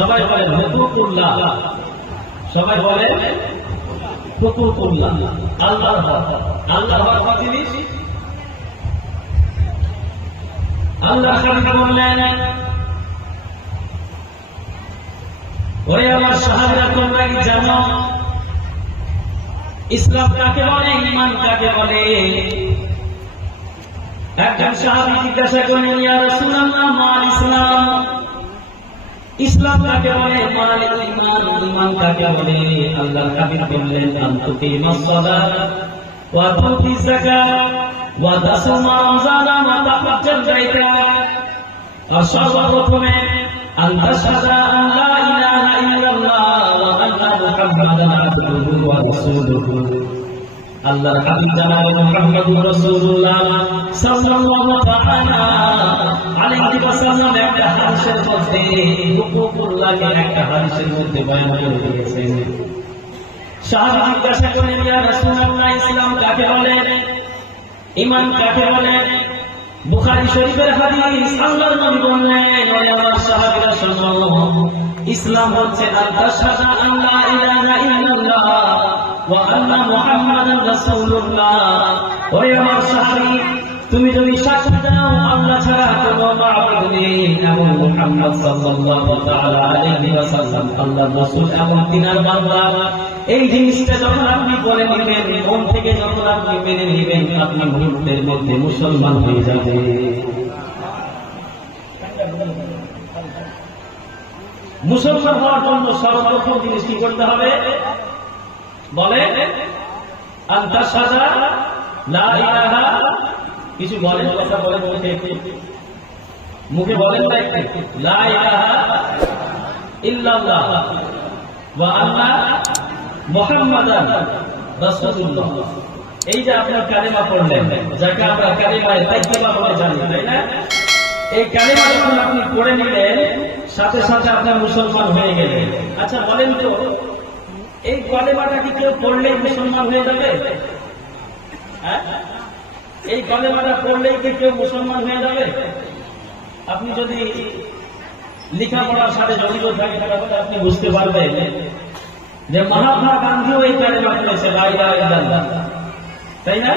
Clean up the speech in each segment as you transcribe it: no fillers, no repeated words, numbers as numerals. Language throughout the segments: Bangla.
সবাই বলে হুকুকুল্লাহ, সবাই বলে হুকুকুল্লাহ, আল্লাহর হক। আল্লাহর হক কি জিনিস? আল্লাহ হাবিব বললেন, ওরে আমার সাহাবীরা, তোমরা কি জানো ইসলাম কাকে বলে, ঈমান কাকে বলে? একজন সাহাবী জিজ্ঞাসা করলেন, ইয়া রাসূলুল্লাহ, মাল ইসলাম? ইসলাম কাকে বলে, মাল ঈমান, ঈমান কাকে বলে? আল্লাহর হাবিব বললেন, আন তুকিমাস সালাত ওয়া তুতিজ যাকাত ওয়া তাসুমা রমজানা ওয়া তাহজ্জাল বাইতা। সর্বপ্রথমে আন তাশহাদা আন লা ইলাহা ইল্লাল্লাহ ওয়া আন্না মুহাম্মাদান আবদুহু ওয়া রাসূলুহু। আল্লাহর হাবিব জানালেন, মুহাম্মাদুর রাসূলুল্লাহ সাল্লাল্লাহু তাআলা আলাইহি ওয়াসাল্লাম একটা হাদিসের মধ্যে হুকুকুল্লাহকে একটা হাদিসের মধ্যে বয়ান করে দিয়েছেন। সাহাবী জিজ্ঞাসা করলেন, ইয়া রাসূলুল্লাহ, ইসলাম কাকে বলে, ঈমান কাকে বলে? বুখারী শরীফের হাদিস। আল্লাহর নবী বললেন, ও আমার সাহাবীরা শোনো, ইসলাম হচ্ছে আন তাশহাদা আন লা ইলাহা ইল্লাল্লাহ ওয়া আন্না মুহাম্মাদান রাসূলুল্লাহ। ও আমার সাহাবী, তুমি যদি সাক্ষ্য দাও আল্লাহ ছাড়া কোনো মাবুদ নেই এবং মুহাম্মদ সাল্লাল্লাহু তাআলা আলাইহি ওয়াসাল্লাম আল্লাহর রাসূল এবং তিনার বান্দা, এই জিনিসটা যখন আপনি বলে নেবেন, মন থেকে যখন আপনি মেনে নেবেন, আপনি মুহূর্তের মধ্যে মুসলমান হয়ে যাবেন। মুসলমান হওয়ার জন্য সর্বপ্রথম জিনিস কি করতে হবে? বলে আন তাশহাদা লা ইলাহা, কিছু বলেন, কথা বলেন, মুখে বলেন না, লা ইলাহা ইল্লাল্লাহ ওয়া আন্না মুহাম্মাদান রাসূলুল্লাহ। এই যে আপনার কালেমা পড়লেন, যাকে আমরা কালেমায়ে তাইয়্যিবা বলে জানি, তাই না? এই কালেমা যখন আপনি পড়ে নিলেন, সাথে সাথে আপনার মুসলমান হয়ে গেলেন। আচ্ছা বলেন তো, এই কালেমাটা কি কেউ পড়লেই মুসলমান হয়ে যাবে? হ্যাঁ, এই কালেমাটা পড়লেই কি কেউ মুসলমান হয়ে যাবে? আপনি যদি লেখাপড়ার সাথে জড়িত থাকেন তাহলে আপনি বুঝতে পারবেন যে মহাত্মা গান্ধীও এই কালেমা পড়েছে, লা ইলাহা ইল্লাল্লাহ, তাই না?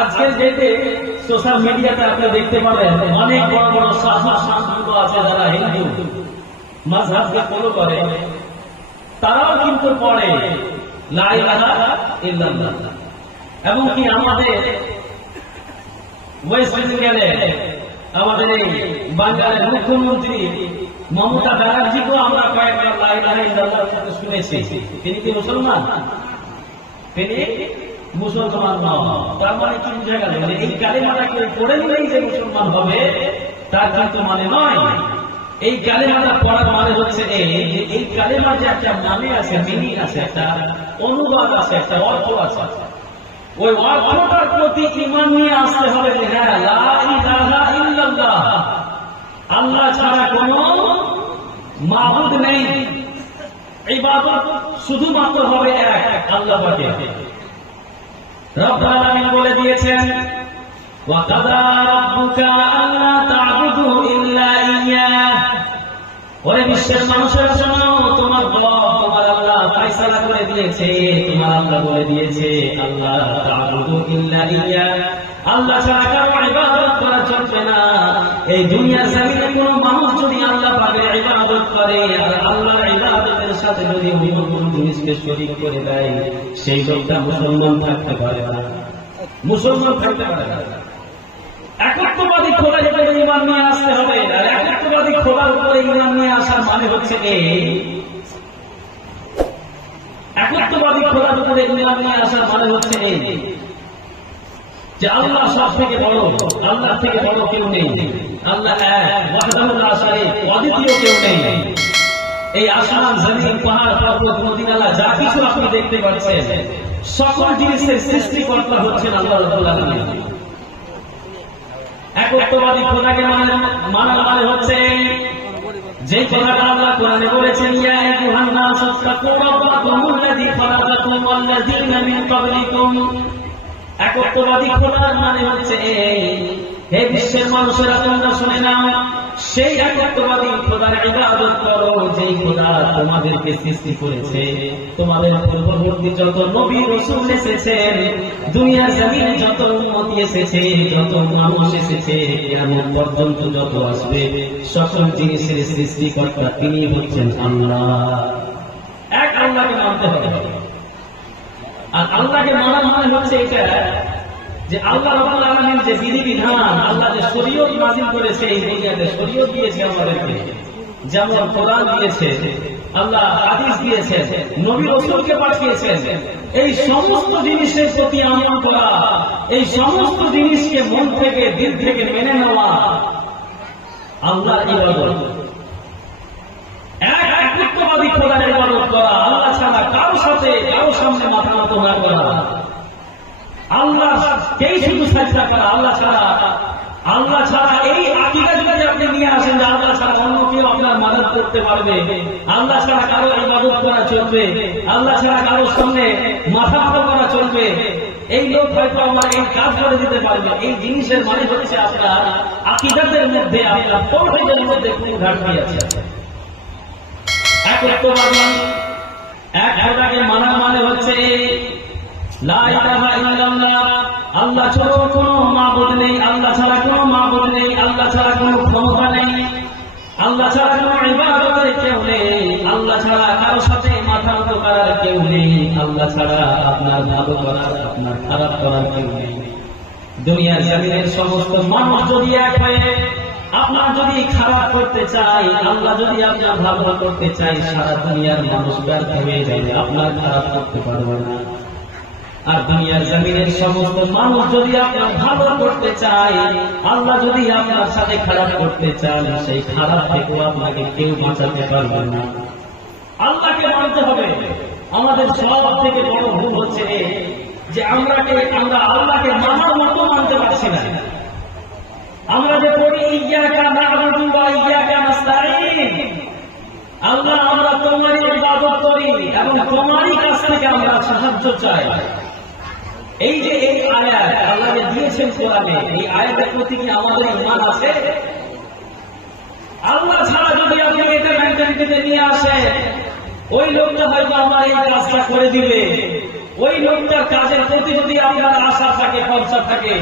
আজকের ডেটে সোশ্যাল মিডিয়াতে আপনি দেখতে পাবেন অনেক বড় বড় সাধু আছে যারা হিন্দু মাযহাবকে ফলো করে, তারাও কিন্তু পড়ে লা ইলাহা ইল্লাল্লাহ। এবং কি আমাদের ওয়েস্ট বেঙ্গলে আমাদের এই বাংলার মুখ্যমন্ত্রী মমতা ব্যানার্জিকেও আমরা কয়েকবার লা ইলাহা ইল্লাল্লাহ বলতে শুনেছি। তিনি কি মুসলমান? তিনি মুসলমান নন। তার মানে কি বুঝা গেল? এই কালেমাটা কেউ পড়ে নিলেই যে মুসলমান হবে তার কিন্তু মানে নয়। এই কালেমাটা পড়ার মানে হচ্ছে এই কালেমার যে একটা মানে আছে, মিনিং আছে, একটা অনুবাদ আছে, একটা অর্থ আছে, ওই অর্থটার প্রতি ঈমান নিয়ে আসতে হবে যে হ্যাঁ, লা ইলাহা ইল্লাল্লাহ, আল্লাহ ছাড়া কোনো মাবুদ নেই, ইবাদত শুধুমাত্র হবে এক আল্লাহ পাকের। রব্বুল আলামিন বলে দিয়েছেন, ওয়া কাযা রাব্বুকা আল্লা তা'বুদু ইল্লা ইয়্যাহ। ওরে বিশ্বের মানুষেরা শোনো, তোমার আল্লাহ ফয়সালা করে দিয়েছে, তোমার আল্লাহ বলে দিয়েছে, আল্লাহ তা'বুদু ইল্লা ইয়্যাহ, আল্লাহ ছাড়া কারো ইবাদত করা চলবে না। এই দুনিয়ার জমিনে কোনো মানুষ যদি আল্লাহ পাকের ইবাদত করে আর আল্লাহর ইবাদতের সাথে যদি অন্য কোনো জিনিসকে শরীক করে দেয়, সেই লোকটা মুসলমান থাকতে পারে না, মুসলমান থাকতে পারে না। একত্ববাদী খোদার উপরে ঈমান নিয়ে আসতে হবে। আর একত্ববাদী খোদার উপরে ঈমান নিয়ে আসার মানে হচ্ছে একত্ববাদী খোদার উপরে ঈমান নিয়ে আসার মানে হচ্ছে যে আল্লাহ সব থেকে বড়, আল্লাহ থেকে বড় কেউ নেই, আল্লাহ এক, ওয়াহদাহু লা শারীক, অদ্বিতীয় কেউ নেই। এই আসমান, জমিন, পাহাড়, পর্বত, নদী, নালা যা কিছু আপনি দেখতে পাচ্ছেন, সকল জিনিসের সৃষ্টিকর্তা হচ্ছেন আল্লাহ রাব্বুল আলামিন। একত্ববাদী খোদাকে মানার মানে হচ্ছে যে কথাটা আল্লাহ কোরআনে বলেছেন, ইয়া আইয়ুহান নাস তাকু রাব্বাকুমুল্লাযী খালাকাকুম ওয়াল্লাযীনা মিন ক্বাবলিকুম। একত্ববাদী খোদার মানে হচ্ছে হে বিশ্বের মানুষেরা, তোমরা শুনে নাও, সেই একত্ববাদী খোদার ইবাদত করো যেই খোদা তোমাদেরকে সৃষ্টি করেছে। তোমাদের পূর্ববর্তী যত নবী রাসূল এসেছেন, দুনিয়ার জমিনে যত উম্মত এসেছে, যত মানুষ এসেছে, কিয়ামত পর্যন্ত যত আসবে, সকল জিনিসের সৃষ্টিকর্তা তিনি হচ্ছেন আল্লাহ। এক আল্লাহকে মানতে হবে। আর আল্লাহকে মানা মানে হচ্ছে এটা যে আল্লাহ রাব্বুল আলামিন যে বিধিবিধান, আল্লাহ যে শরীয়ত নাযিল করেছে, এই দুনিয়াতে শরীয়ত দিয়েছে আমাদেরকে, যেমন কোরআন দিয়েছে, আল্লাহ হাদিস দিয়েছেন, নবী রাসূলকে পাঠিয়েছেন, এই সমস্ত জিনিসের প্রতি আমল করা, এই সমস্ত জিনিসকে মন থেকে দিল থেকে মেনে নেওয়া আল্লাহর ইবাদত। একত্ববাদী খোদার ইবাদত করা, আল্লাহ ছাড়া কারো সাথে কারো সামনে মাথা নত না করা, আল্লাহকেই শুধু সাজদা করা, আল্লাহ ছাড়া এই আকীদা যদি আপনি নিয়ে আসেন যে আল্লাহ ছাড়া অন্য কেউ আপনার মাদদ করতে পারবে, আল্লাহ ছাড়া কারো ইবাদত করা চলবে, আল্লাহ ছাড়া কারো সামনে মাথা নত করা চলবে, এই লোক হয়তো আমার এই কাজ করে দিতে পারবে, এই জিনিসের মানে হচ্ছে আপনার আকীদাতের মধ্যে, আপনার তৌহিদের মধ্যে কোনো ঘাটতি আছে। একত্ববাদী এক খোদাকে মানা মানে হচ্ছে লা ইলাহা ইল্লাল্লাহ, আল্লাহ ছাড়া কোনো মাবুদ নেই, আল্লাহ ছাড়া কোনো মাবুদ নেই, আল্লাহ ছাড়া কোনো ক্ষমতা নেই, আল্লাহ ছাড়া কোনো ইবাদতের কেউ নেই, আল্লাহ ছাড়া কারো সাথে মাথা নত করার কেউ নেই, আল্লাহ ছাড়া আপনার ভালো করার, আপনার খারাপ করার কেউ নেই। দুনিয়ার জমিনের সমস্ত মানুষ যদি এক হয়ে আপনার যদি খারাপ করতে চাই, আল্লাহ যদি আপনার ভালো করতে চাই, সারা দুনিয়ার মানুষ ব্যর্থ হয়ে যাবে, আপনার খারাপ করতে পারবে না। আর দুনিয়ার জমিনের সমস্ত মানুষ যদি আপনার ভালো করতে চায়, আল্লাহ যদি আপনার সাথে খারাপ করতে চান, সেই খারাপ থেকেও আপনাকে কেউ বাঁচাতে পারবে না। আল্লাহকে মানতে হবে। আমাদের সব থেকে বড় ভুল হচ্ছে যে আমরা আল্লাহকে মানার মতো মানতে পারছি না। আমরা যে পড়ি ইয়্যাকা না'বুদু ওয়া ইয়্যাকা নাস্তাঈন, আল্লাহ আমরা তোমারই ইবাদত করি এবং তোমারই কাছ থেকে আমরা সাহায্য চাই। এই যে এই আয়াত আল্লাহ দিয়েছেন কোরআনে, এই আয়াতের প্রতি কি আমাদের ঈমান আছে? আল্লাহ ছাড়া যদি আপনি এটা মেন্টালিটিতে নিয়ে আসেন, ওই লোকটা হয়তো আমার এই কাজটা করে দিবে, ওই লোকটার কাজের প্রতি যদি আপনার আশা থাকে, ভরসা থাকে,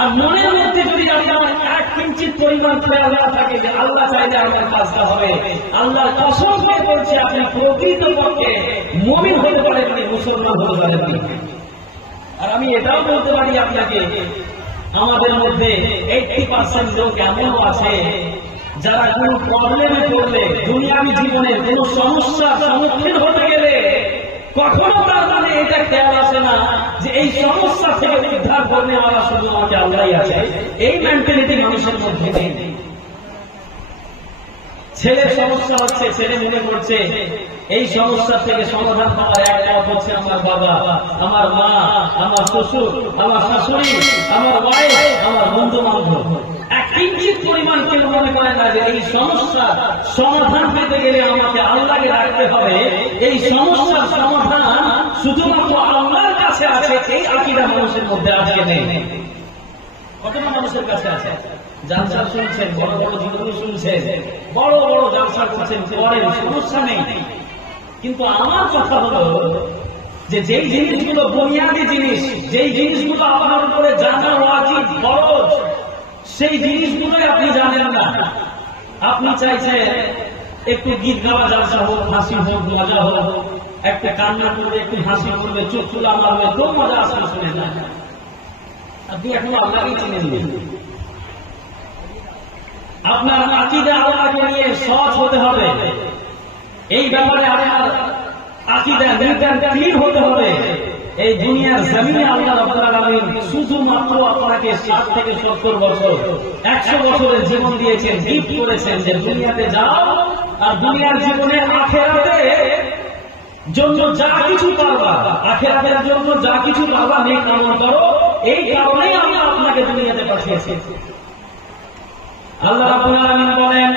আর মনের মধ্যে যদি আপনার এক কিঞ্চিত পরিমাণ খেয়াল না থাকে যে আল্লাহ চাইলে আপনার কাজটা হবে, আল্লাহর কসম করে বলছে আপনি প্রকৃতপক্ষে মুমিন হতে পারেননি, মুসলমান হতে পারেননি। আর আমি এটাও বলতে পারি আপনাকে, আমাদের মধ্যে 80% লোক এমনও আছে যারা কোন প্রবলেমে পড়লে, দুনিয়াবী জীবনের কোন সমস্যার সম্মুখীন হতে গেলে কখনো তার মানে এটা খেয়াল আসে না যে এই সমস্যা থেকে উদ্ধার করতে আমরা শুধু আমাকে আল্লাহই আছে। এই মেন্টালিটি মানুষের মধ্যে নেই। ছেলের সমস্যা হচ্ছে, ছেলে মনে করছে এই সমস্যা থেকে সমাধান পাওয়ার এক পথ হচ্ছে আমার বাবা, আমার মা, আমার শ্বশুর, আমার শাশুড়ি, আমার ওয়াইফ, আমার বন্ধু বান্ধব। এক কিঞ্চিত পরিমাণ কেউ মনে করে না যে এই সমস্যা সমাধান পেতে গেলে আমাকে আল্লাহকে রাখতে হবে, এই সমস্যার সমাধান শুধুমাত্র আল্লাহর কাছে আছে। এই আকীদা মানুষের মধ্যে আজকে নেই। কতটা মানুষের কাছে আছে? জালসা শুনছেন, বড় বড় জীবনী শুনছেন, বড় বড় জালসা করছেন, পরে সমস্যা নেই। কিন্তু আমার কথা হলো যে যেই জিনিসগুলো বুনিয়াদি জিনিস, যেই জিনিসগুলো আপনার উপরে জানা ওয়াজিব ফরজ, সেই জিনিসগুলোই আপনি জানেন না। আপনি চাইছেন একটু গীত গাওয়া জালসা হোক, হাসি হোক, মজা হোক, একটা কান্না করবে, একটু হাসি করবে, চোখ চুলা মারবে, খুব মজা আসবে, শুনে না। আপনি এখন আল্লাহকে চিনে নেবেন। আপনার আকীদা আল্লাহকে নিয়ে সৎ হতে হবে। এই ব্যাপারে আপনার আকীদা ক্লিয়ার হতে হবে। এই দুনিয়ার জমিনে আল্লাহ রাব্বুল আলামিন শুধুমাত্র আপনাকে 60 থেকে 70 বছর, 100 বছরের জীবন দিয়েছেন, গিফট করেছেন যে দুনিয়াতে যাও আর দুনিয়ার জীবনে আখিরাতে জন্য যা কিছু পাবা, আখিরাতের জন্য যা কিছু পাবা নেক আমল করো। এই কারণেই আল্লাহ আপনাকে দুনিয়াতে পাঠিয়েছেন। আল্লাহ রাব্বুল আলামিন বলেন,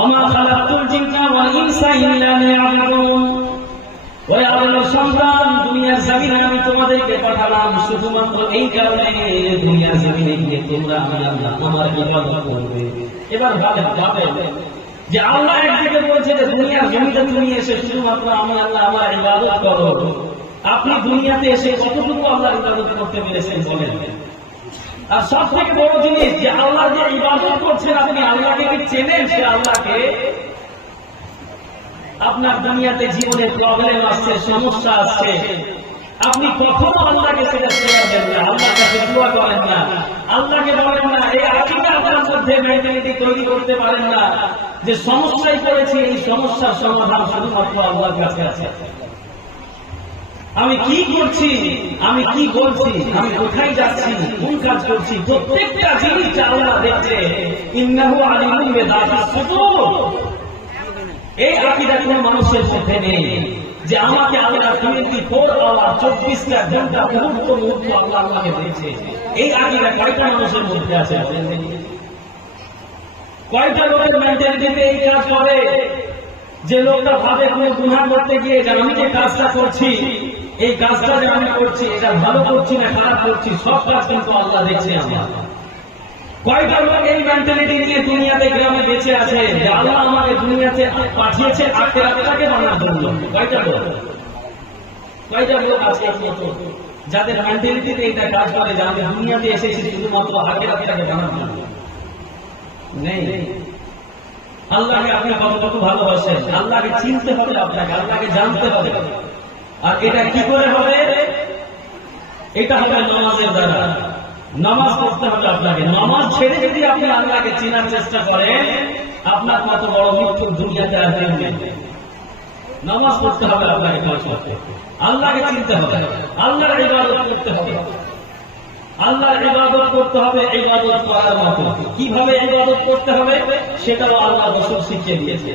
ওমা খালাকতুল জিন্না ওয়াল ইনসা ইল্লা লিয়াবুদুন, ওই আল্লাহর সন্তান, দুনিয়ার জমিনে আমি তোমাদেরকে পাঠালাম শুধুমাত্র এই কারণে, দুনিয়ার জমিনে গিয়ে তোমরা আমি আল্লাহ আমার ইবাদত করবে। এবার ভাবেন যে আল্লাহ একদিকে বলছে যে দুনিয়ার জমিতে তুমি এসে শুধুমাত্র আমি আল্লাহ আমার ইবাদত করো, আপনি দুনিয়াতে এসে কতটুকু আল্লাহর ইবাদত করতে পেরেছেন বলেন? আর সব থেকে বড় জিনিস যে আল্লাহ যে ইবাদত করছেন, আপনি আল্লাহকে কি চেনেন? সে আল্লাহকে আপনার দুনিয়াতে জীবনে প্রবলেম আসছে, সমস্যা আসছে, আপনি কখনো আল্লাহকে সেটা শেয়ার দেন না, আল্লাহর কাছে দোয়া করেন না, আল্লাহকে বলেন না, এই আকীদা আপনার মধ্যে মেন্টালিটি তৈরি করতে পারেন না যে সমস্যায় পড়েছি, এই সমস্যার সমাধান শুধুমাত্র আল্লাহর কাছে আছে। আমি কি করছি, আমি কি বলছি, আমি কোথায় যাচ্ছি, কোন কাজ করছি, প্রত্যেকটা জিনিস আল্লাহ দেখছে। ইন্নাহু আলিমুন বিযাতিস সুদূর। এই আকীদা কোন মানুষের মধ্যে নেই যে আমাকে আল্লাহ 24 আওয়ার 24টা ঘন্টা মুহূর্ত আল্লাহ আমাকে দিয়েছে। এই আকীদা কয়টা মানুষের মধ্যে আছে? কয়টা লোকের মেন্টালিটিতে এই কাজ করে? যে লোকটা ভাবে কোনো গুনাহ করতে গিয়ে যে আমি যে কাজটা করছি, এই কাজটা যে আমি করছি, এটা ভালো করছি না খারাপ করছি, সব কাজ কিন্তু আল্লাহ দেখছে। আমরা কয়টা লোক এই মেন্টালিটি নিয়ে দুনিয়াতে গ্রামে বেঁচে আছে যে আল্লাহ আমাকে দুনিয়াতে পাঠিয়েছে আখিরাতটাকে বানানোর জন্য? কয়টা লোক আছে যাদের মেন্টালিটিতে এটা কাজ করে যে আমি দুনিয়াতে এসেছি শুধুমাত্র আখিরাতটাকে বানানোর জন্য? নেই। আল্লাহকে আপনি কত ভালোবাসেন, আল্লাহকে চিনতে হবে আপনাকে, আল্লাহকে জানতে হবে। আর এটা কি করে হবে? এটা হবে নামাজের দ্বারা। নামাজ পড়তে হবে আপনাকে। নামাজ ছেড়ে যদি আপনি আল্লাহকে চেনার চেষ্টা করেন, আপনার কত বড় মৃত্যু দুনিয়াতে আর নেই। নামাজ পড়তে হবে আপনাকে, আল্লাহকে চিনতে হবে, আল্লাহর ইবাদত করতে হবে, আল্লাহর ইবাদত করতে হবে ইবাদত করার মতো। কিভাবে ইবাদত করতে হবে সেটাও আল্লাহ রাসূল শিখিয়ে দিয়েছে।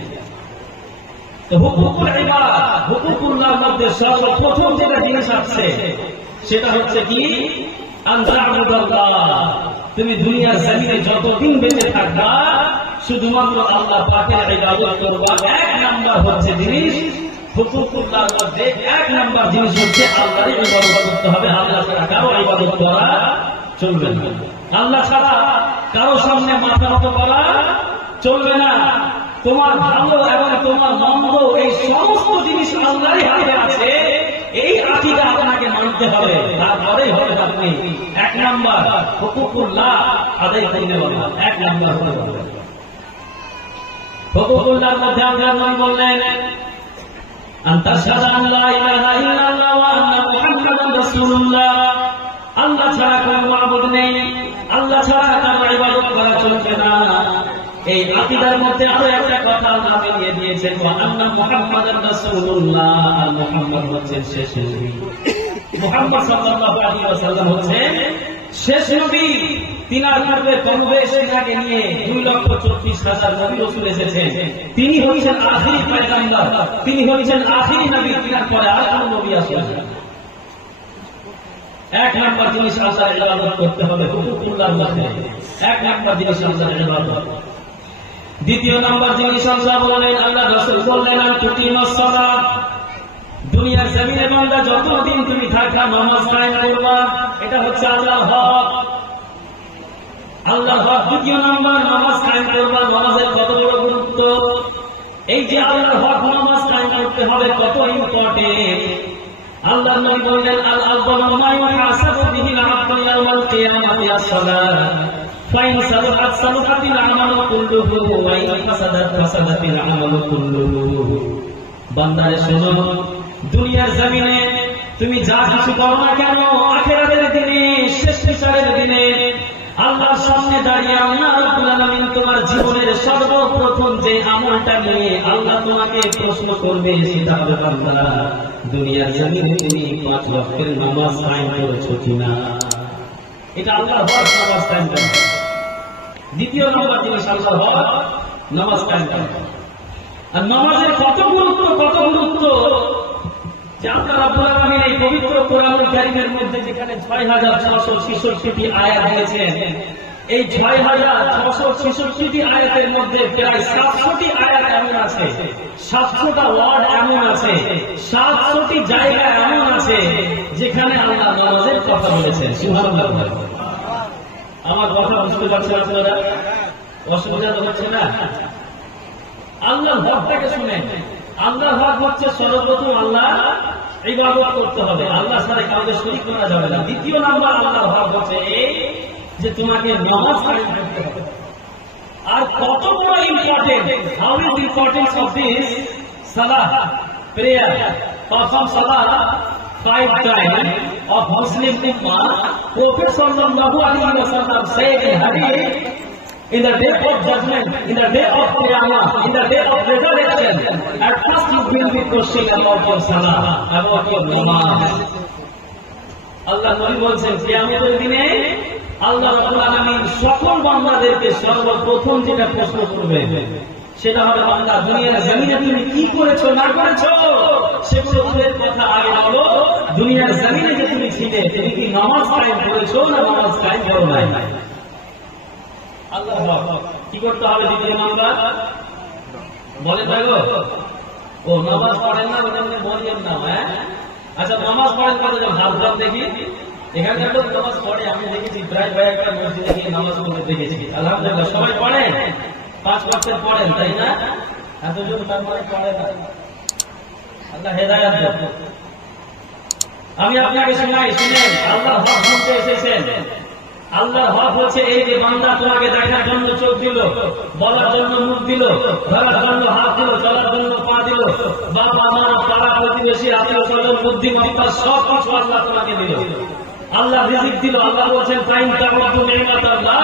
হুকুকুল ইবাদ, হুকুকুল্লাহর মধ্যে সর্বপ্রথম যেটা জিনিস আছে সেটা হচ্ছে কি? তুমি দুনিয়ার জমিনে যতদিন বেঁচে থাকবা শুধুমাত্র আল্লাহ পাকের ইবাদত করবা। এক নাম্বার হচ্ছে জিনিস হুকুকুল্লাহর মধ্যে, এক নাম্বার জিনিস হচ্ছে আল্লাহর ইবাদত করতে হবে। আল্লাহ ছাড়া কারো ইবাদত করা চলবে না, আল্লাহ ছাড়া কারো সামনে মাথা নত করা চলবে না। তোমার ভালো এবং তোমার মন্দ এই সমস্ত জিনিস আল্লাহরই হাতে আছে। এই আকীদা আপনাকে মানতে হবে, তারপরেই হবে আপনি এক নাম্বার হুকুকুল্লাহ আদায় করতে হবে। এক নাম্বার হবে হুকুকুল্লাহর মধ্যে আল্লাহ নবী বললেন আনতা শাহাদা আল্লা ইলাহা ইল্লাল্লাহ ওয়া আন্না মুহাম্মাদান রাসূলুল্লাহ। আল্লাহ ছাড়া কোনো মাবুদ নেই, আল্লাহ ছাড়া কারো ইবাদত করা চলবে না। এই আকীদার মধ্যে আরো একটা কথা আল্লাহ মিলিয়ে দিয়েছেন, ওয়া আন্না মুহাম্মাদান রাসূলুল্লাহ। আর মুহাম্মদ হচ্ছেন শেষ নবী। মুহাম্মদ সাল্লাল্লাহু আলাইহি ওয়াসাল্লাম হচ্ছেন শেষ নবী। তিনার পূর্বে কমবেশ তিনাকে নিয়ে 2,34,000 নবী রাসূল এসেছেন। তিনি হচ্ছেন আখিরি পয়গম্বর, তিনি হচ্ছেন আখিরি নবী। তিনার পরে আর কোনো নবী আসেন না। এক নাম্বার জিনিস আল্লাহর ইবাদত করতে হবে হুকুকুল্লাহর মধ্যে। এক নাম্বার জিনিস আল্লাহর ইবাদত। দ্বিতীয় নাম্বার জিনিস আল্লাহ বললেন, আল্লাহ রাসূল বললেন তুকিমাস সালাত। দুনিয়ার জমিনে বান্দা যতদিন তুমি থাকবা নামাজ কায়েম করবা, এটা হচ্ছে আল্লাহর হক। আল্লাহর হক দ্বিতীয় নাম্বার নামাজ কায়েম করবা। নামাজের কত বড় গুরুত্ব! এই যে আল্লাহর হক নামাজ কায়েম করতে হবে, কত ইম্পর্টেন্ট। আল্লাহর নবী বললেন আল আযম মা ইউহাসাবু বিহিল আবদু ইয়াওমাল কিয়ামাতি আস-সালাত ফাইন সালাহাত সালাহাতিল আমালু কুল্লুহু ওয়া ইন ফাসাদাত ফাসাদাতিল আমালু কুল্লুহু। বান্দারে শোনো, দুনিয়ার জমিনে তুমি যা কিছু করো না কেন, আখিরাতের দিনে শেষ বিচারের দিনে আল্লাহর সামনে দাঁড়িয়ে আল্লাহ রাব্বুল আলামিন তোমার জীবনের সর্বপ্রথম যে আমলটা নিয়ে আল্লাহ তোমাকে প্রশ্ন করবে সেটা হবে বান্দা দুনিয়ার জমিনে তুমি 5 ওয়াক্তের নামাজ কায়েম করেছো কিনা। এটা আল্লাহর হক, নামাজ কায়েম করা। দ্বিতীয় নম্বর জিনিস আল্লাহর হক, নামাজ কায়েম করা। আর নামাজের কত গুরুত্ব যে আল্লাহ রাব্বুল আলামিন এই পবিত্র কোরআনুল কারীমের মধ্যে যেখানে 6,666টি আয়াত দিয়েছেন, এই ৬,৬৬৬টি আয়াতের মধ্যে প্রায় ৭০০টি আয়াত এমন আছে, ৭০০টা ওয়ার্ড এমন আছে, ৭০০টি জায়গা এমন আছে যেখানে আল্লাহ নামাজের কথা বলেছেন। সুবহানাল্লাহ। আমার কথা বুঝতে পারছেন আপনারা? অসুবিধা তো হচ্ছে না? আল্লাহর হকটাকে শুনেন। আল্লাহর হক হচ্ছে সর্বপ্রথম আল্লাহ ইবাদত করতে হবে, আল্লাহ ছাড়া কাউকে শরীক করা যাবে না। দ্বিতীয় নাম্বার আল্লাহর হক হচ্ছে এই যে তোমাকে নামাজ কায়েম করতে হবে। আর কত বড় important, how is importance of this Salah, prayer, perform Salah 5 times of Muslim Ummah. Prophet sallallahu alaihi wasallam said in hadith, in the day of judgment, in the day of Qiyamah, in the day of resurrection, at first you will be questioned about your salah, about your namaz. Allah নবী বলছেন কিয়ামতের দিনে আল্লাহ রাব্বুল আলামিন সকল বান্দাদেরকে সর্বপ্রথম যেটা প্রশ্ন করবে সেটা হবে, বান্দা দুনিয়ার জমিনে তুমি কি করেছো না করেছো সেগুলো তোমার কথা আগে বলো। দুনিয়ার জমিনে যে তুমি ছিলে তুমি কি নামাজ কায়েম করেছো না নামাজ কায়েম করো নাই? আল্লাহ কি করতে হবে? দ্বিতীয় নাম্বার বলে থাকো ও নামাজ পড়েন না, ওখানে বলেন না। হ্যাঁ আচ্ছা, নামাজ পড়েন কত জন? হাত ধর দেখি। এখানকার তো নামাজ পড়ে, আমি দেখেছি প্রায় একটা মসজিদে গিয়ে নামাজ পড়তে দেখেছি। আলহামদুলিল্লাহ সবাই পড়েন, 5 ওয়াক্ত পড়েন, তাই না? এতজন তারপরে পড়ে না। আল্লাহ হেদায়েত দেন। আমি আপনাকে শোনাই, শুনেন। আল্লাহ হক শুনতে এসেছেন। আল্লাহ হক হচ্ছে এই যে বান্দা তোমাকে দেখার জন্য চোখ দিল, বলার জন্য মুখ দিল, ধরার জন্য হাত দিল, চলার জন্য পা দিল, বাবা মা পাড়া প্রতিবেশী আত্মীয় স্বজন বুদ্ধিমত্তা সব কিছু আল্লাহ তোমাকে দিল। আল্লাহ রিজিক দিল। আল্লাহ বলছেন টাইম তাকওয়াতু নিয়ামাতাল্লাহ,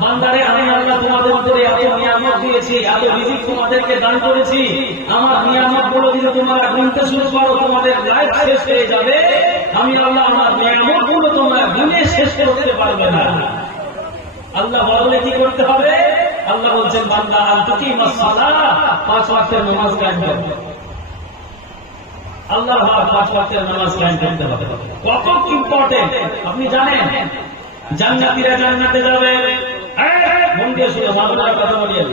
বান্দারে আমি আল্লাহ তোমাদের উপরে এত নিয়ামত দিয়েছি, এত রিজিক তোমাদেরকে দান করেছি। আমার নিয়ামত গুলো যদি তোমরা গুনতে শুরু করো তোমাদের লাইফ শেষ হয়ে যাবে। আমি আল্লাহ আমার নিয়ামত গুলো তোমরা গুনে শেষ করতে পারবে না। আল্লাহ বললে কি করতে হবে? আল্লাহ বলছেন বান্দা আনতুকিমাস সালাহ, 5 ওয়াক্তের নামাজ কায়েম করো। আল্লাহর হক 5 ওয়াক্তের নামাজ কায়েম করতে হবে। কত ইম্পর্টেন্ট আপনি জানেন? জান্নাতীরা জান্নাতে যাবে। মন দিয়ে শুনে মাওলার কথা বলিয়ে।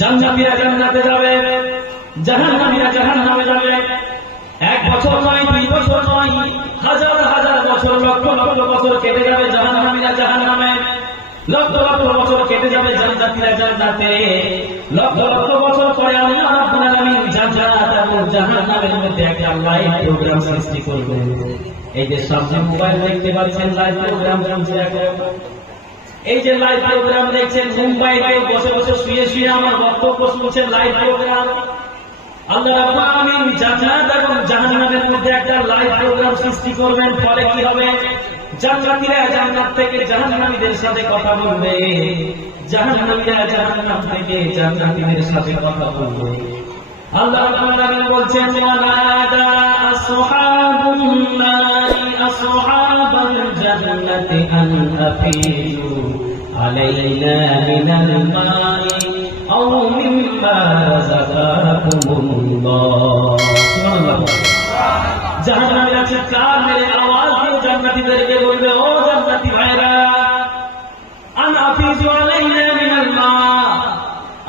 জান্নাতীরা জান্নাতে যাবে, জাহান্নামীরা জাহান্নামে যাবে। 1 বছর নয়, 2 বছর নয়, হাজার হাজার বছর, লক্ষ লক্ষ বছর কেটে যাবে জাহান্নামীরা জাহান্নামে, লক্ষ লক্ষ বছর কেটে যাবে জান্নাতীরা জান্নাতে। লক্ষ লক্ষ বছর পরে আল্লাহ রাব্বুল আলামিন জান্নাত এবং জাহান্নামের মধ্যে একটা লাইভ প্রোগ্রাম সৃষ্টি করবেন। এই যে সামনে মোবাইল দেখতে পাচ্ছেন, লাইভ প্রোগ্রাম চলছে এখন। এই যে লাইভ প্রোগ্রাম দেখছেন, মুম্বাইতে বসে বসে শুয়ে শুয়ে আমার বক্তব্য শুনছেন, লাইভ প্রোগ্রাম। আল্লাহ রাব্বুল আলামিন জান্নাত এবং জাহান্নামের মধ্যে একটা লাইভ প্রোগ্রাম সৃষ্টি করবেন। ফলে কি হবে? জান্নাতীরা জান্নাত থেকে জাহান্নামীদের সাথে কথা বলবে, জাহান্নামীরা জাহান্নাম থেকে জান্নাতীদের সাথে কথা বলবে। আল্লাহ রাব্বুল আলামিন বলছেন ওয়ানাদা আসহাবুন নারি আসহাবাল জান্নাতি আন আফিজু আলাইনা মিনাল মাই আও মিম্মা রাযাকাকুমুল্লাহ। সুবহানাল্লাহ। জাহান্নামীরা চিৎকার মেরে আওয়াজ দিয়ে জান্নাতীদেরকে বলবে, ও জান্নাতি ভাইরা, আন আফিজু আলাইনা মিনাল মা,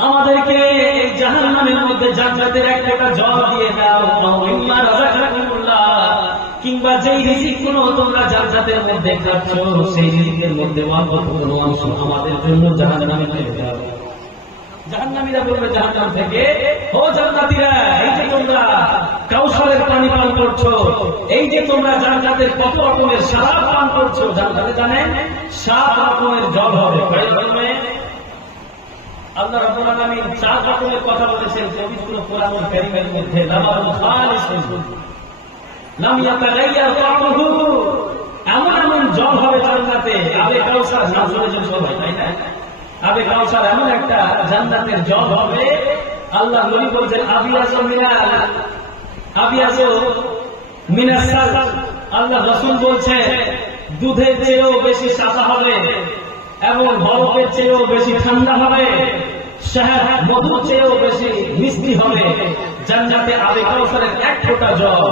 আমাদেরকে এই জাহান্নামের মধ্যে জান্নাতের একটা জল দিয়ে দাও, মিম্মা রাযাকাকুমুল্লাহ, কিংবা যেই রিজিকগুলো তোমরা জান্নাতের মধ্যে খাচ্ছ সেই রিজিকের মধ্যে অল্প কোনো অংশ আমাদের জন্য জাহান্নামে ছেড়ে দাও। জাহান্নামীরা বলবে জাহান্নাম থেকে, ও জান্নাতীরা, এই যে তোমরা কাউসারের পানি পান করছো, এই যে তোমরা জান্নাতের কত রকমের শরাব পান করছো, জান্নাতে জানেন 7 রকমের জল হবে। আল্লাহ রাব্বুল আলামিন 4 রকমের কথা বলেছেন পবিত্র কোরআনুল কারীমের মধ্যে। লাবানুন খালিসুন লাম ইয়াতাগায়্যার তা'মুহু, এমন এমন জল হবে জান্নাতে, আবে কাউসার না শুনেছেন সবাই, তাই না? আবে কাউসার এমন একটা জান্নাতের জল হবে। আল্লাহ নবী বলেছেন আবিয়াসু মিনাস সাল, আল্লাহ রাসূল বলছে দুধের চেয়েও বেশি সাদা হবে এবং বরফের চেয়েও বেশি ঠান্ডা হবে। শহর মধুর চেয়েও বেশি মিষ্টি হবে জান্নাতে আবে কাউসারের এক ফোঁটা জল।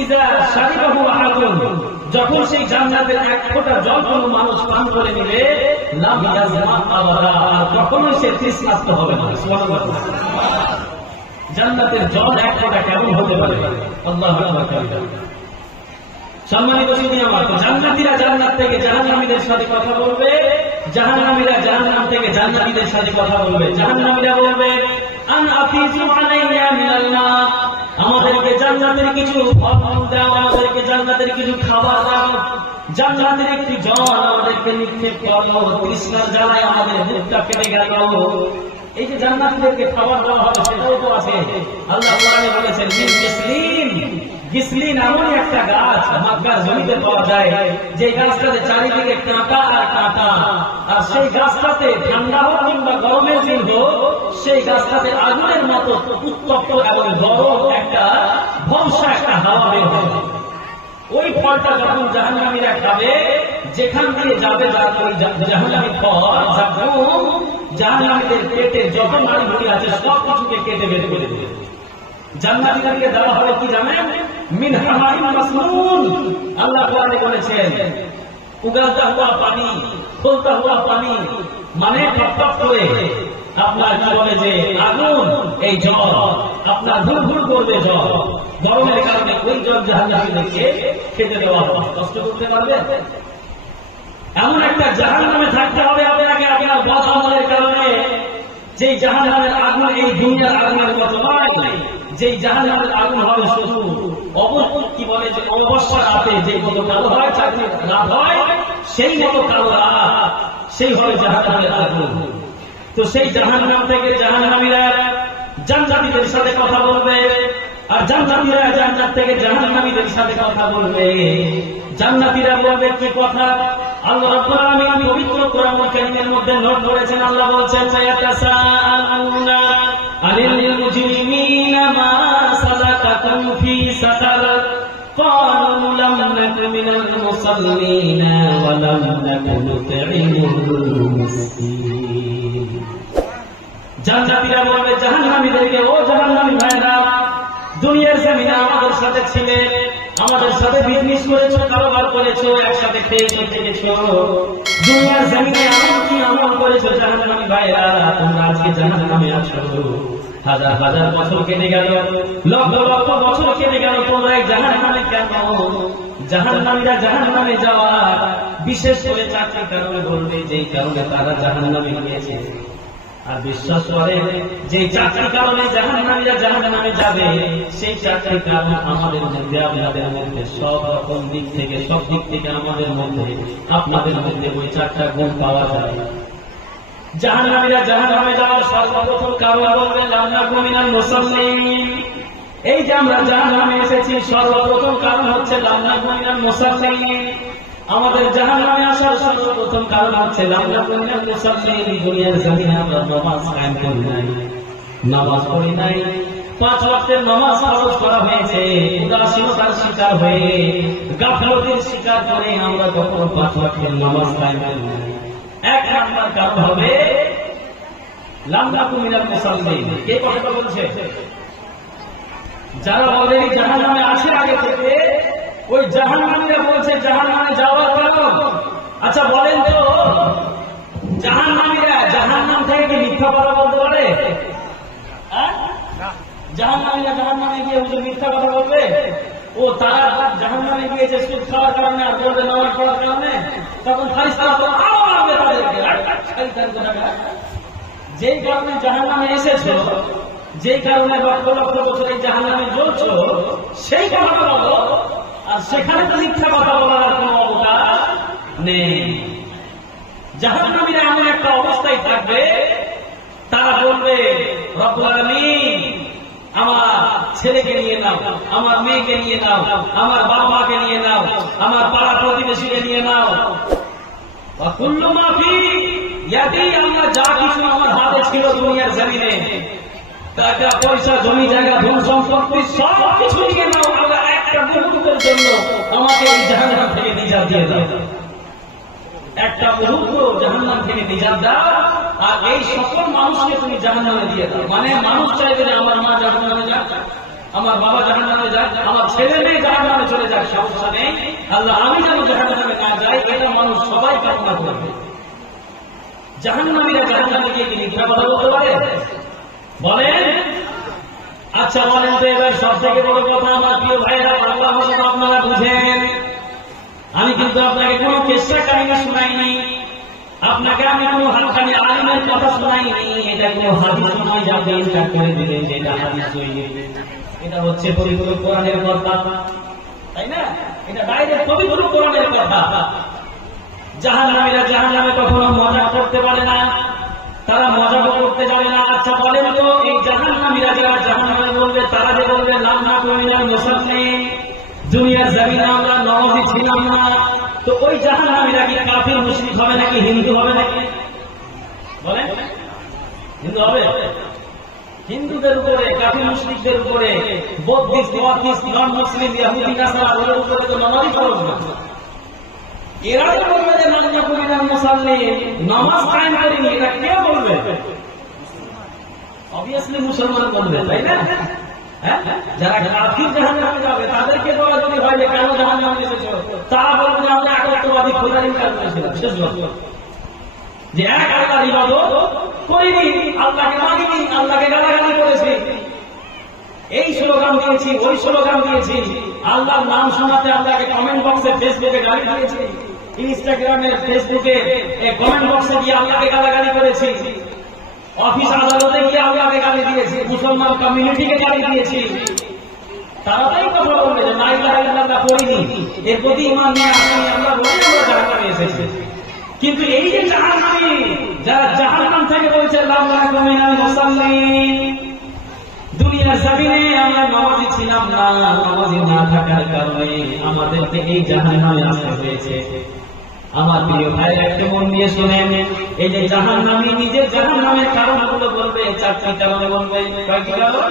ইযা শারিবাহু আহাদুন, যখন সেই জান্নাতের এক ফোঁটা জল কোনো মানুষ পান করে নিবে, লাম ইয়াজমা আবাদা, আর কখনোই সে তৃষ্ণার্ত হবে না। সুবহানাল্লাহ। জান্নাতের জল এক ফোঁটা কেমন হতে পারে? আল্লাহু আকবার। সম্মানিত সুধী আমার, জান্নাতীরা জান্নাত থেকে জাহান্নামীদের সাথে কথা বলবে, জাহান্নামীরা জাহান্নাম থেকে জান্নাতীদের সাথে কথা বলবে। জাহান্নামীরা বলবে, আন আফিজু আলাইয়া মিনাল মা, আমাদেরকে জান্নাতের কিছু ফল দাও, আমাদেরকে জান্নাতের কিছু খাবার দাও, জান্নাতের একটি জল আমাদেরকে নিক্ষেপ করো, তৃষ্ণার জ্বালায় আমাদের মুখটা ফেটে গেল। এই যে জান্নাতীদেরকে খাবার দেওয়া হবে সেটাও তো আছে। আল্লাহ কোরআনে বলেছেন, গিসলিন, গিসলিন এমন একটা গাছ মক্কার জমিতে পাওয়া যায়, যে গাছটাতে চারিদিকে কাঁটা আর কাঁটা, আর সেই গাছটাতে ঠান্ডা হোক কিংবা গরমের দিন হোক, সেই গাছটাতে আগুনের মতো উত্তপ্ত এবং গরম একটা ভবসা একটা হাওয়া বের হয়। ওই ফলটা যখন জাহান্নামীরা খাবে, যেখান দিয়ে যাবে ওই জাহান্নামী ফল, জাহান্নামীদের পেটের যত নাড়ি আছে সব কিছুকে কেটে বের করে দেবে। জান্নাতীদেরকে দেওয়া হবে কি জানেন? মিন হামাইম মাসনুন। আল্লাহ কোরআনে বলেছেন, উগালতা হুয়া পানি, খোলতা হুয়া পানি, মানে টপটপ করে আপনার কি বলে যে আগুন, এই জল আপনার ধুরধুর করবে জল, গরমের কারণে ওই জল জাহান্নামীদেরকে খেতে দেওয়া হবে। কষ্ট করতে পারবে? এমন একটা জাহান্নামে থাকতে হবে আপনাকে আপনার বদ আমলের কারণে, যেই জাহান্নামের আগুন এই দুনিয়ার আগুনের মতো নয়, যেই জাহান্নামের আগুন হবে শুধু কি বলে যে অবসর রাতে যে মতো কালো হয়, চাকরি রাত হয়, সেই মতো কালো রাত, সেই হবে জাহান্নামের আগুন। তো সেই জাহান্নাম থেকে জাহান্নামীরা জান্নাতীদের সাথে কথা বলবে, আর জান্নাতীরা জান্নাত থেকে জাহান্নামীদের সাথে কথা বলবে। জান্নাতীরা বলবে কি কথা? আল্লাহ রাব্বুল আলামিন পবিত্র কোরআনুল কারীমের মধ্যে নোট করেছেন। আল্লাহ বলছেন, ইয়াতাসাআলুনা আনিল মুজরিমিনা মা সালাকাকুম ফি সাকার ক্বালু লাম নাকু মিনাল মুসাল্লিনা ওয়া লাম নাকু নুতঈমুল মিসকিন। জান্নাতীরা বলবে জাহান্নামীদেরকে, ও জাহান্নামী ভাইরা, দুনিয়ার জমিনে আমাদের সাথে ছিলে, আমাদের সাথে বিজনেস করেছো, কারোবার করেছো, একসাথে খেয়েছো খেয়েছো, দুনিয়ার জমিনে এমন কি আমল করেছো জাহান্নামী ভাইরা, তোমরা আজকে জাহান্নামে আছো। হাজার হাজার বছর কেটে গেল, লক্ষ লক্ষ বছর কেটে গেল, তোমরা এই জাহান্নামে কেন? জাহান্নামীরা জাহান্নামে যাওয়ার বিশেষ করে চারটি কারণে বলবে, যেই কারণে তারা জাহান্নামে গিয়েছে। আর বিশ্বাস করে যে চারটি কারণে জাহান্নামীরা জাহান্নামে যাবে, সেই চারটি কারণ আমাদের মধ্যে, আপনাদের মধ্যে, সব রকম দিক থেকে, সব দিক থেকে আমাদের মধ্যে, আপনাদের মধ্যে ওই চারটা গুণ পাওয়া যায়। জাহান্নামীরা জাহান্নামে যাওয়ার সর্বপ্রথম কারণ বলবে, লাম নাকু মিনাল মুসাল্লিন। এই যে আমরা জাহান্নামে এসেছি, সর্বপ্রথম কারণ হচ্ছে লাম নাকু মিনাল মুসাল্লিন। আমাদের জাহান্নামে আসার সর্বপ্রথম কারণ হচ্ছে লাম নাকু মিনাল মুসাল্লিন। দুনিয়ার জমিনে আমরা নামাজ কায়েম করি নাই, নামাজ পড়ি নাই, 5 ওয়াক্তের নামাজ ফরজ করা হয়েছে, উদাসীনতার শিকার হয়ে, গাফলতির শিকার করে আমরা কখনো 5 ওয়াক্তের নামাজ কায়েম করি নাই। এক নাম্বার কারণ হবে লাম নাকু মিনাল মুসাল্লিন। কে কথাটা বলছে? যারা অলরেডি জাহান্নামে আসে আগে থেকে, ওই জাহান্নামীরা বলছে জাহান্নামে যাওয়ার কারণ। আচ্ছা বলেন তো, জাহান্নামীরা জাহান্নাম থেকে কি মিথ্যা কথা বলতে পারে? জাহান্নামীরা জাহান্নামে গিয়ে মিথ্যা কথা বলবে? ও তারা জাহান্নামে গিয়েছে সুদ খাওয়ার কারণে, আর বলবে নামাজ পড়ার কারণে, তখন ফারিস্তারা তো আরো মারবে তাদেরকে। যেই কারণে জাহান্নামে এসেছো, যেই কারণে লক্ষ লক্ষ বছর এই জাহান্নামে জ্বলছো, সেই কথা বলো, আর সেখানে তো মিথ্যা কথা বলার কোন অবকাশ নেই। জাহান্নামীরা এমন একটা অবস্থায় থাকবে, তারা বলবে, রব্বুল আলামিন আমার ছেলেকে নিয়ে নাও, আমার মেয়েকে নিয়ে নাও, আমার বাবাকে নিয়ে নাও, আমার পাড়া প্রতিবেশীকে নিয়ে নাও। কুল্লু মা ফি ইয়াদি, আমরা যা কিছু আমার হাতে ছিল দুনিয়ার জমিনে, টাকা পয়সা জমি জায়গা ধন সম্পত্তি সব কিছু নিয়ে নাও, আমরা একটা মুহূর্তের জন্য আমাকে এই জাহান্নাম থেকে নিজাত দিয়ে দাও। একটা মুহূর্ত জাহান্নাম থেকে নিজাত দাও, আর এই সকল মানুষকে তুমি জাহান্নামে দিয়ে দাও। মানে মানুষ চাইবে যে আমার মা জাহান্নামে যাক, আমার বাবা জাহান্নামে যাক, আমার ছেলে মেয়ে জাহান্নামে চলে যাক, সমস্যা নেই, আল্লাহ আমি যেন জাহান্নামে না যাই, এটা মানুষ সবাই কামনা করবে। জাহান্নামীরা জাহান্নামে গিয়ে কি মিথ্যা কথা বলতে পারে? বলেন। আচ্ছা বলেন তো এবার সব থেকে বড় কথা, আমার প্রিয় ভাইয়েরা, আল্লাহ আপনারা বুঝেন, আমি কিন্তু আপনাকে কোনো কেসা কাহিনী শোনাইনি, আপনাকে আমি কোনো হালখানি আলিমের কথা শোনাইনি, এটা কোনো হাদিস নয় যা আপনি ইনকার করে দিলেন যে এটা হাদিস হইনি। এটা হচ্ছে পবিত্র কোরআনের কথা, তাই না? এটা ডাইরেক্ট পবিত্র কোরআনের কথা। জাহান্নামীরা জাহান্নামে কখনো মজা করতে পারে না, তারা মজা করতে জানে না। আচ্ছা বলেন তো, এই জাহান্নামীরা যারা জাহান্নামে বলবে, তারা যে বলবে লাম নাকুম মিনাল মুসাল্লিন, দুনিয়ার জমিনে আমরা নামাজি ছিলাম না, তো ওই জাহান্নামীরা কি কাফির মুশরিক হবে নাকি হিন্দু হবে নাকি? বলেন, হিন্দু হবে? হিন্দুদের উপরে, কাফির মুশরিকদের উপরে, বৌদ্ধিস্ট, নর্থ নন মুসলিম, ইহুদি, নাসারা ওদের উপরে তো নামাজই ফরজ না। এরা তো বলবে যে লাম নাকুম মিনাল মুসাল্লিন, নামাজ কায়েম করিনি, এটা কে বলবে? অবভিয়াসলি মুসলমান বলবে, তাই না? যারা কাফির জাহান্নামে যাবে তাদেরকে বলা যদি হয় যে কেন জাহান্নামে এসেছো, তারা বলবে আমরা একত্ববাদী খোদার ইনকার করেছিলাম। শেষ কথা যে এক আল্লাহর ইবাদত করিনি, আল্লাহকে মানিনি, আল্লাহকে গালাগালি করেছি, এই স্লোগান দিয়েছি, ওই স্লোগান দিয়েছি, আল্লাহর নাম শোনাতে আল্লাহকে কমেন্ট বক্সে, ফেসবুকে গালি দিয়েছি, ইনস্টাগ্রামে, ফেসবুকে কমেন্ট বক্সে গিয়ে আল্লাহকে গালাগালি করেছি, অফিস আদালতে গিয়ে আল্লাহকে গালি দিয়েছি, মুসলমান কমিউনিটিকে গালি দিয়েছি। তারা তাই কথা বলবে যে লা ইলাহা ইল্লাল্লাহ পড়িনি, এর প্রতি ঈমান নিয়ে আসেনি, আমরা বলি আমরা জাহান্নামে এসেছি। কিন্তু এই যে জাহান্নামী, যারা জাহান্নাম থেকে বলছে লাম নাকুম মিনাল মুসাল্লিন, দুনিয়ার জমিনে আমরা নামাজি ছিলাম না, নামাজি না থাকার কারণে আমাদেরকে এই জাহান্নামে আসতে হয়েছে। আমার প্রিয় ভাই, একটু মন দিয়ে শোনেন, এই যে জাহান্নামী নিজের জাহান্নামের কারণগুলো বলবে, চারটি কারণে বলবে। কয়টি কারণ?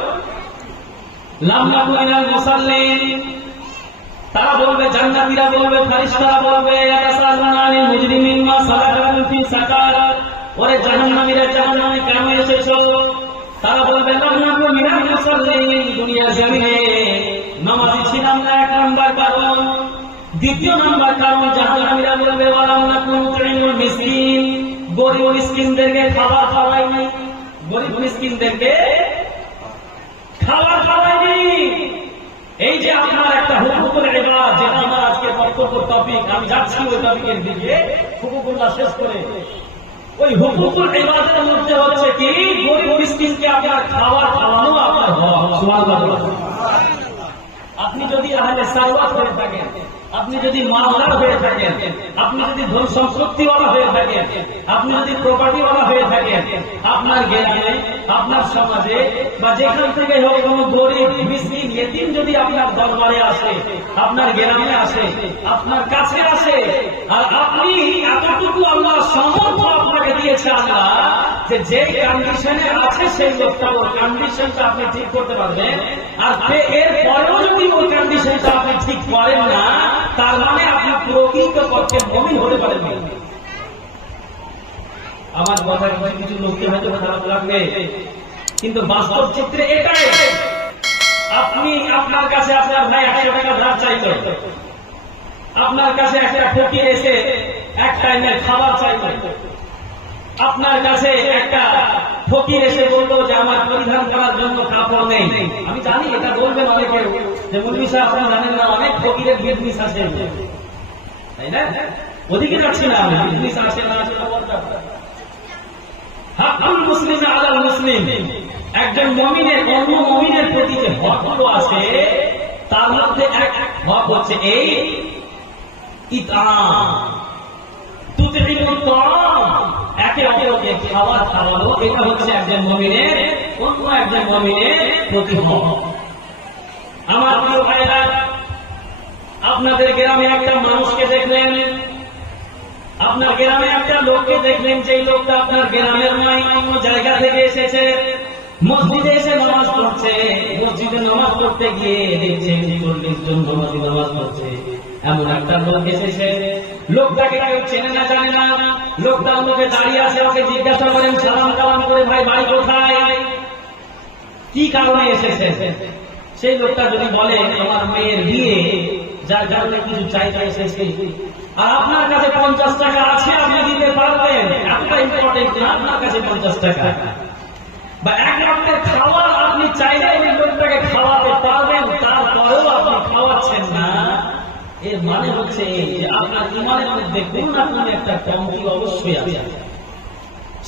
লাম নাকুম মিনাল মুসাল্লিন, তারা বলবে, জান্নাতীরা বলবে, ফেরেশতারা বলবে, ইয়াতাসাল্লানা আনিল মুজরিমিন মা সালাকাকুম ফি সাকার, ওরে জাহান্নামীরা জাহান্নামে কেন এসেছো? তারা বলবে লাম নাকুম মিনাল মুসাল্লিন, দুনিয়ার জমিনে নামাজি ছিলাম না, এক নাম্বার কারণ। দ্বিতীয় নাম্বার কারণ, জাহান্নামীরা বলবে ওয়ালাম নাকুম নুত'ইমুল মিসকিন, গরীব মিসকিনদেরকে খাবার খাওয়াইনি, গরীব মিসকিনদেরকে খাবার খাওয়াইনি। এই যে আপনার একটা হুকুকুল ইবাদ, যেটা আমার আজকে বক্তব্য টপিক, আমি যাচ্ছি ওই টপিকের দিকে, হুকুকুল্লাহ শেষ করে। ওই হুকুকুল ইবাদের মধ্যে হচ্ছে কি, গরীব মিসকিনকে আপনার খাবার খাওয়ানো আপনার হক। সুবহানাল্লাহ। আপনি যদি আহলে সারওয়াত হয়ে থাকেন, আপনি যদি মালদার হয়ে থাকেন, আপনি যদি ধন সম্পত্তিওয়ালা হয়ে থাকেন, আপনি যদি প্রপার্টিওয়ালা হয়ে থাকেন, আপনার গ্রামে, আপনার সমাজে বা যেখান থেকে হোক কোনো গরিব মিসকিন ইয়েতিম যদি আপনার দরবারে আসে, আপনার গ্রামে আসে, আপনার কাছে আসে, আর আপনি এতটুকু আল্লাহ সামর্থ্য আপনাকে দিয়েছে আল্লাহ, যে কন্ডিশনে আছে সেই লোকটা ওর কন্ডিশনটা আপনি ঠিক করতে পারবেন, আর এর পরেও যদি ওই কন্ডিশনটা আপনি ঠিক করেন না, তার মানে আপনি প্রকৃত পক্ষে মুমিন হতে পারেন না। আমার কথা কিছু কিছু লোককে হয়তো খারাপ লাগবে, কিন্তু বাস্তব চিত্রে এটাই। আপনি আপনার কাছে আপনার ভাই 100 টাকা ধার চাইল, আপনার কাছে একটা ফকির এসে এক টাইমের খাবার চাইল, আপনার কাছে একটা ফকির এসে বললো যে আমার পরিধান করার জন্য কাপড় নেই। আমি জানি এটা বলবেন অনেকে যে মুফতি সাহেব আপনি জানেন না, অনেক ফকিরের বিজনেস আছে, তাই না? ওদিকে যাচ্ছি না আমি, বিজনেস আছে না আছে হাক্কুল মুসলিম আলাল মুসলিম, একজন মুমিনের অন্য মুমিনের প্রতি যে হকগুলো আছে তার মধ্যে এক হক হচ্ছে এই ইতআম, তুতিমুত তাআম, একে অপরকে খাবার খাওয়ানো। এটা হচ্ছে একজন মুমিনের অন্য একজন মুমিনের প্রতি হক। আমার প্রিয় ভাইরা, আপনাদের গ্রামে একটা মানুষকে দেখলেন, আপনার গ্রামে একটা লোককে দেখলেন, যে লোকটা আপনার গ্রামের নয়, অন্য জায়গা থেকে এসেছে, মসজিদে এসে নামাজ পড়ছে। মসজিদে নামাজ পড়তে গিয়ে দেখছেন 40 জন নামাজি নামাজ পড়ছে। এমন একটা লোক এসেছে, লোকটাকে কেউ চেনে না জানে না, লোকটা মুখে দাঁড়িয়ে আছে, ওকে জিজ্ঞাসা করেন সালাম কালাম করে, ভাই বাড়ি কোথায়, কি কারণে এসেছে? সেই লোকটা যদি বলে আমার মেয়ের বিয়ে, যার কারণে কিছু চাইতে এসেছে, আর আপনার কাছে 50 টাকা আছে, আপনি দিতে পারবেন, একটা ইম্পর্টেন্ট না আপনার কাছে 50 টাকা, বা 1 লাখের খাওয়া আপনি চাইলে ওই লোকটাকে খাওয়াতে পারবেন, তারপরেও আপনি খাওয়াচ্ছেন না, এর মানে হচ্ছে যে আপনার ইমানের মধ্যে কোন না কোন একটা কমতি অবশ্যই আছে।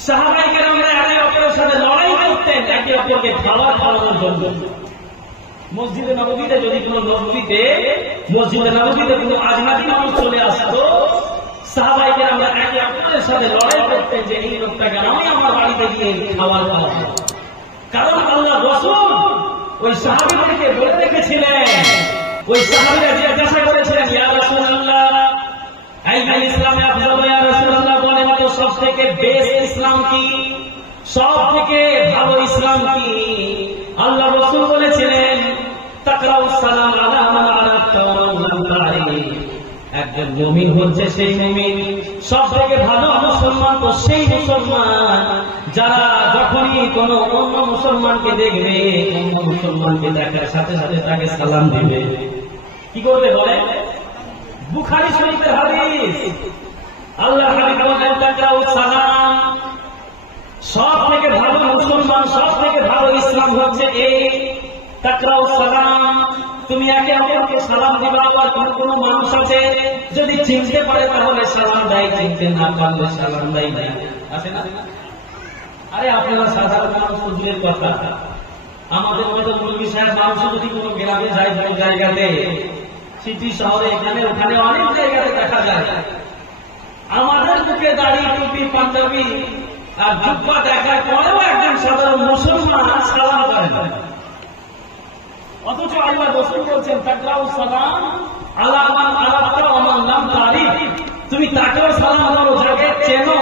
সাহাবায়ে কেরামরা একে অপরের সাথে লড়াই করতেন একে অপরকে খাওয়ানোর জন্য। মসজিদে নববীতে যদি কোনো মসজিদে নববীতে কোনো আজনাবী মানুষ চলে আসতো, সাহাবায়ে কেরামরা একে অপরের সাথে লড়াই করতেন যে এই লোকটাকে আমি আমার বাড়িতে গিয়ে খাওয়ার খাওয়াবো। কারণ আল্লাহ রাসূল ওই সাহাবীদেরকে বলে রেখেছিলেন, ওই সাহাবীরা জিজ্ঞাসা করেছিলেন ইয়া রাসূলুল্লাহ আইয়াল ইসলামে আফজাল, ইয়া রাসূলুল্লাহ বলেন তো সবথেকে বেস্ট ইসলাম কি, সবথেকে ভালো ইসলাম কি? আল্লাহ রাসূল বলেছিলেন তাকরাউস সালাম আলা মান আরাফতা ওয়া মান তারিক, একজন মুমিন হচ্ছে সেই মুমিন, সবথেকে ভালো মুসলমান তো সেই মুসলমান যারা যখনই কোন অন্য মুসলমানকে দেখবে, অন্য মুসলমানকে দেখার সাথে সাথে তাকে সালাম দিবে। কি করতে বলে? বুখারী শরীফের হাদিস, আল্লাহ হাবিব বলেন তাকরাউস সালাম, সবথেকে ভালো মুসলমান, সবথেকে ভালো ইসলাম হচ্ছে এই তাকরাউস সালাম, তুমি একে অপরকে সালাম দিবা। আবার কোন মানুষ আছে যদি চিনতে পারে তাহলে সালাম দেয়, চিনতে না পারলে সালাম দেয় না, আছে না? আরে আপনারা সাধারণ মানুষ, হুজুরের কথা, আমাদের মতো মুরগি সাহেব মানুষ যদি কোনো গ্রামে যায়, কোনো জায়গাতে, সিটি শহরে, এখানে ওখানে অনেক জায়গাতে দেখা যায়, আমাদের মুখে দাড়ি টুপি পাঞ্জাবি আর জুব্বা দেখার পরেও একজন সাধারণ মুসলমান সালাম করে না। অথচ আল্লাহ রাসূল বলছেন তাকরাউস সালাম আলা মান আরাফতা ওয়া মান লাম তারিফ, তুমি তাকেও সালাম করো যাকে চেনো,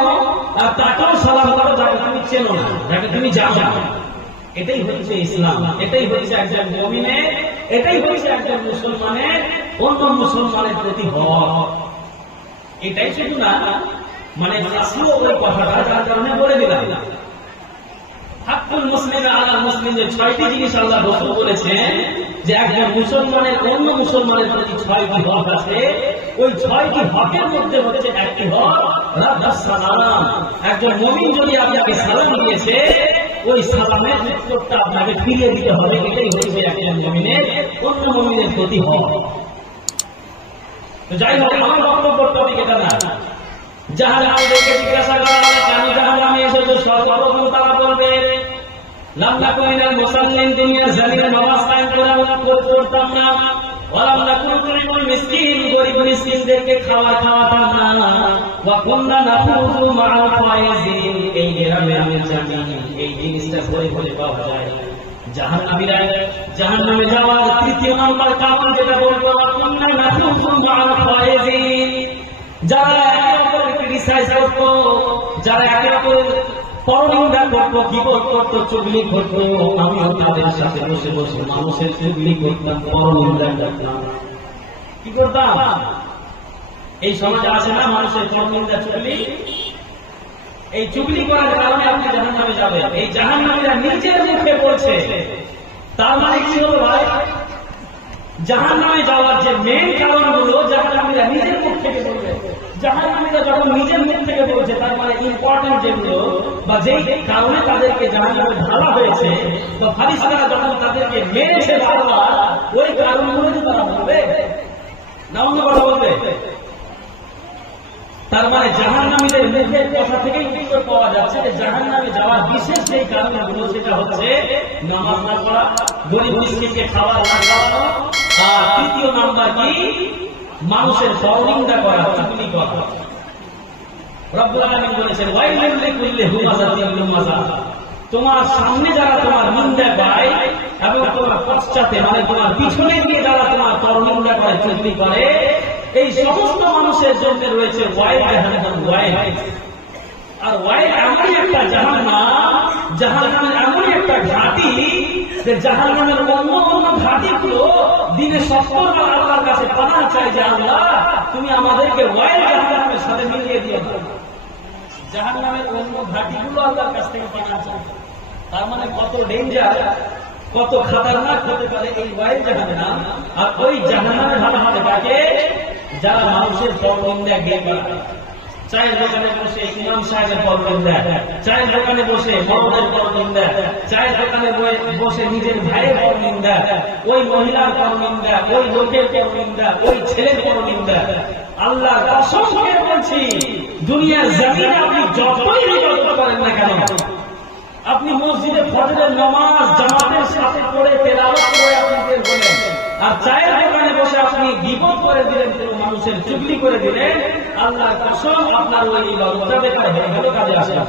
আর তাকেও সালাম করো যাকে তুমি চেনো না, যাকে তুমি জানো না। এটাই হচ্ছে ইসলাম, এটাই হচ্ছে একজন মুমিনের, এটাই হচ্ছে একজন মুসলমানের অন্য মুসলমানের প্রতি হক। এটাই শুধু না, মানে আসলো ওই কথাটা, যার কারণে বলে দিলাম হাক্কুল মুসলিম আলা মুসলিম, যে 6টি জিনিস আল্লাহ রাসূল বলেছেন যে একজন মুসলমানের অন্য মুসলমানের প্রতি 6টি হক আছে। ওই 6টি হকের মধ্যে হচ্ছে একটি হক রাদ্দাস সালাম। একজন মুমিন যদি আপনাকে সালাম দিয়েছে, ওই সালামের উত্তরটা আপনাকে ফিরিয়ে দিতে হবে। এটাই হচ্ছে একজন মুমিনের অন্য মুমিনের প্রতি হক। তো যাই হোক, আমার বক্তব্য টপিক এটা না। জাহান্নামীদেরকে জিজ্ঞাসা করা হবে কেন জাহান্নামে এসেছো, সর্বপ্রথম তারা বলবে লাম নাকু মিনাল মুসাল্লিন, দুনিয়ার জমিনে নামাজ কায়েম করতাম না, ওয়া লাম নাকু নুতঈমুল মিসকিন, গরীব মিসকিনদেরকে খাওয়াতাম না, ওয়া কুননা নাখুযু মাআল ফায়েজিন, এই গ্রামে আমি জানি এই জিনিসটা ভরে ভরে পাওয়া যায়। জাহান্নামীরা জাহান্নামে যাওয়ার তৃতীয় নম্বর কারণ যেটা বলবো, ওয়া কুননা নাখুযু মাআল ফায়েজিন, যারা একে অপরকে ক্রিটিসাইজ করতো, যারা একে অপরের পরনিন্দা করতো, গীবত করতো, চুগলি করতো, আমিও তাদের সাথে বসে বসে মানুষের চুগলি করতাম, পরনিন্দা করতাম। কি করতাম? এই সমাজে আছে না মানুষের পরনিন্দা, চুগলি? এই চুগলি করার কারণে আপনি জাহান্নামে যাবেন। এই জাহান্নামীরা নিজের মুখে বলছে, তার মানে কি হলো ভাই? জাহান্নামে যাওয়ার যে মেইন কারণগুলো জাহান্নামীরা নিজের মুখ থেকে বলবে। জাহান্নামীরা যখন নিজের মুখ থেকে বলছে, তার মানে ইম্পর্টেন্ট যেগুলো বা যেই কারণে তাদেরকে জাহান্নামে ঢালা হয়েছে, বা ফারিস্তারা যখন তাদেরকে মেরেছে বারবার, ওই কারণগুলো যদি তারা বলবে না, অন্য কথা বলবে। তার মানে জাহান্নামীদের মুখের কথা থেকেই উত্তর পাওয়া যাচ্ছে যে জাহান্নামে যাওয়ার বিশেষ যেই কারণগুলো, সেটা হচ্ছে নামাজ না পড়া, গরীব মিসকিনকে খাওয়া না খাওয়ানো, আর তৃতীয় নাম্বার কি? মানুষের পরনিন্দা করা, চুগলি করা। রব্বুল আলামিন বলেছেন ওয়াইলুল লিকুল্লি হুমাযাতিন লুমাযা, তোমার সামনে যারা তোমার নিন্দা গায় এবং তোমার পশ্চাতে মানে তোমার পিছনে গিয়ে যারা তোমার পরনিন্দা করে, চুগলি করে, এই সমস্ত মানুষের জন্য রয়েছে ওয়াইল জাহান্নাম। ওয়াইল আর ওয়াইল এমন একটা জাহান্নাম জাহান্নামের এমন একটা ঘাঁটি যে জাহান্নামের অন্য অন্য ঘাঁটিগুলো দিনে 70 বার আল্লাহর কাছে পানা চাই যে আল্লাহ তুমি আমাদেরকে ওয়াইল জাহান্নামের সাথে মিলিয়ে দিও। জাহান্নামের অন্য ঘাঁটিগুলো আল্লাহর কাছ থেকে পানা চাই। তার মানে কত ডেঞ্জার, কত খতরনাক হতে পারে এই ওয়াইল জাহান্নাম। আর ওই জাহান্নামের হাতে হাতে থাকে যারা মানুষের পরনিন্দা গিয়ে বেড়ায়। চায়ের দোকানে বসে ইমাম সাহেবের পরনিন্দা, চায়ের দোকানে বসে বড়দের পরনিন্দা, চায়ের দোকানে বসে নিজের ভাইয়ের পরনিন্দা, ওই মহিলার পরনিন্দা, ওই লোকের পরনিন্দা, ওই ছেলের পরনিন্দা। আল্লাহ কসম করে বলছি, দুনিয়ার জমিনে আপনি যতই ইবাদত করেন না কেন, আপনি মসজিদে ফজরের নামাজ জামাতের সাথে পড়ে তেলাওয়াত করে আপনি বের হলেন, আর চায়ের দোকানে বসে আপনি গীবত করে দিলেন, কোনো মানুষের চুগলি করে দিলেন, আল্লাহর কসম আপনার ওই ইবাদতটা বেকার হয়ে গেল, কাজে আসে না।